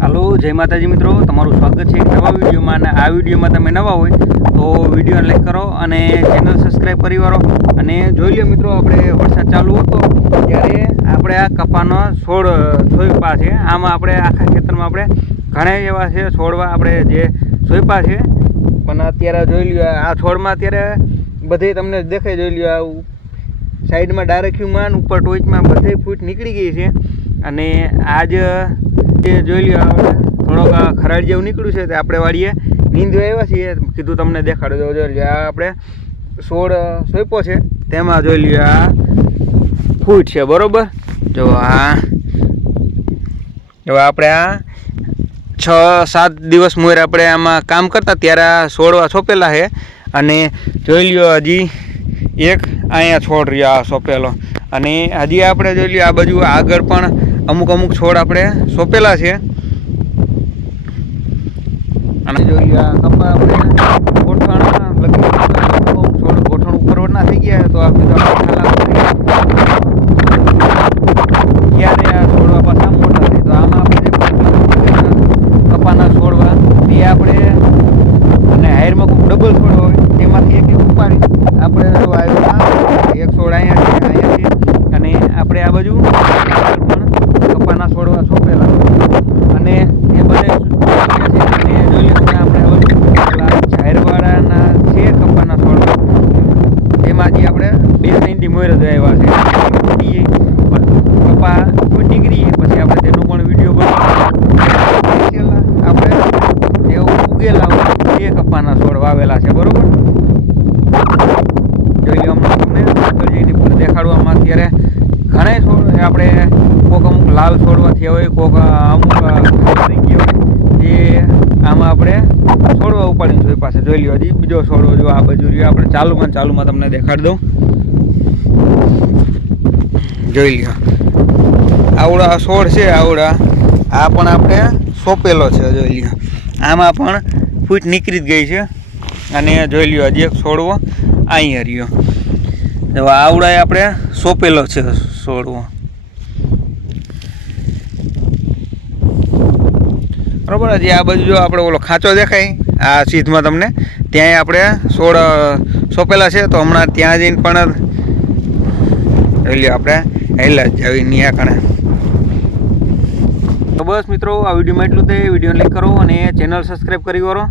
હાલો, જય માતાજી મિત્રો. તમારું સ્વાગત છે એક નવા વિડીયોમાં અને આ વિડીયોમાં તમે નવા હોય તો વીડિયો લાઈક કરો અને ચેનલ સબસ્ક્રાઈબ કરી વાળો. અને જોઈ લો મિત્રો, આપણે વરસાદ ચાલુ હતો ત્યારે આપણે આ કપાનો છોડ સોયપા છે. આમાં આપણે આખા ખેતરમાં આપણે ઘણા એવા છે છોડવા આપણે જે સોયપા છે. પણ અત્યારે જોઈ લ્યો, આ છોડમાં અત્યારે બધે તમને દેખાઈ જોઈ લ્યો આવું સાઈડમાં ડાયરેક્યુમાં ઉપર ટોચમાં બધે ફૂટ નીકળી ગઈ છે. અને આજ જે જોઈ લ્યો આપણે થોડોક આ ખરાડ જેવું નીકળ્યું છે તે આપણે વાળીએ નીંદવા આવ્યા છીએ. કીધું તમને દેખાડો જોઈ લ્યો, આ આપણે સોળ સોંપો છે. તેમાં જોઈ લ્યો, આ ફૂટ છે, બરાબર? જો, આ જો આપણે આ છ, સાત દિવસ મોર આપણે આમાં કામ કરતા ત્યારે આ છોડવા સોંપેલા છે. અને જોઈ લ્યો, હજી એક અહીંયા છોડ રહ્યા સોંપેલો. અને હજી આપણે જોઈ લ્યો, આ બાજુ આગળ પણ અમુક અમુક છોડ આપણે સોંપેલા છે. અને જોઈએ આ કપા આપણે લગી અમુક છોડ ગોઠણ ઉપર ના થઈ ગયા તો આપણે બધા ક્યારે આ છોડવા પાછા મોટા થાય? તો આમાં આપણે કપાના છોડવા તે આપણે અને હાયરમાં કોઈ ડબલ છોડ હોય, તેમાંથી એક એક ઉપાડી. આપણે જો આવ્યો એક છોડ અહીંયા છે અહીંયા છે. અને આપણે આ બાજુ આગળ પણ કપાના છોડવા સોંપેલા અને એ બધે અને જોઈ લો તમે આપણે હવે પેલા ઝાડવાળાના છે કપાના છોડવા તેમાંથી આપણે બે ત્રણથી મોર જ આવ્યા છે ફૂટીએ કપા ફૂટી નીકળીએ પછી આપણે તેનો પણ વીડિયો બનાવીએ આપણે એવું ઉગેલા એ કપાના છોડ વાવેલા છે, બરોબર? જોઈ લો હમણાં તમને જઈને પણ દેખાડવામાં અત્યારે ઘણા છોડ આપણે કોક અમુક લાલ છોડવા થયા હોય, કોક અમુક થઈ ગયા જે આમાં આપણે છોડવા ઉપાડીને જોઈ પાસે. જોઈ લ્યો હજી બીજો છોડવો જો આ બાજુ રહ્યો, આપણે ચાલુમાં ચાલુમાં તમને દેખાડી દઉં. જોઈ લ્યો. આવડા છોડ છે, આવડા. આ પણ આપણે સોંપેલો છે, જોઈ લ્યો. આમાં પણ ફૂટ નીકળી જ ગઈ છે. અને જોઈ લ્યો, હજી એક છોડવો અહીંયા રહ્યો. હવે આવડાએ આપણે સોંપેલો છે છોડવો બરાબર, હજી આ બાજુ જો આપણે ઓલો ખાંચો દેખાય, આ સીધમાં તમને, ત્યાંય આપણે છોડ સોંપેલા છે. તો હમણાં ત્યાં જઈને પણ જોઈ લ્યો આપણે, હેલા જ જાવી નિયા કણે. બસ મિત્રો આ વિડીયોમાં એટલું તે વીડિયો લાઈક કરો અને ચેનલ સબસ્ક્રાઈબ કરી કરો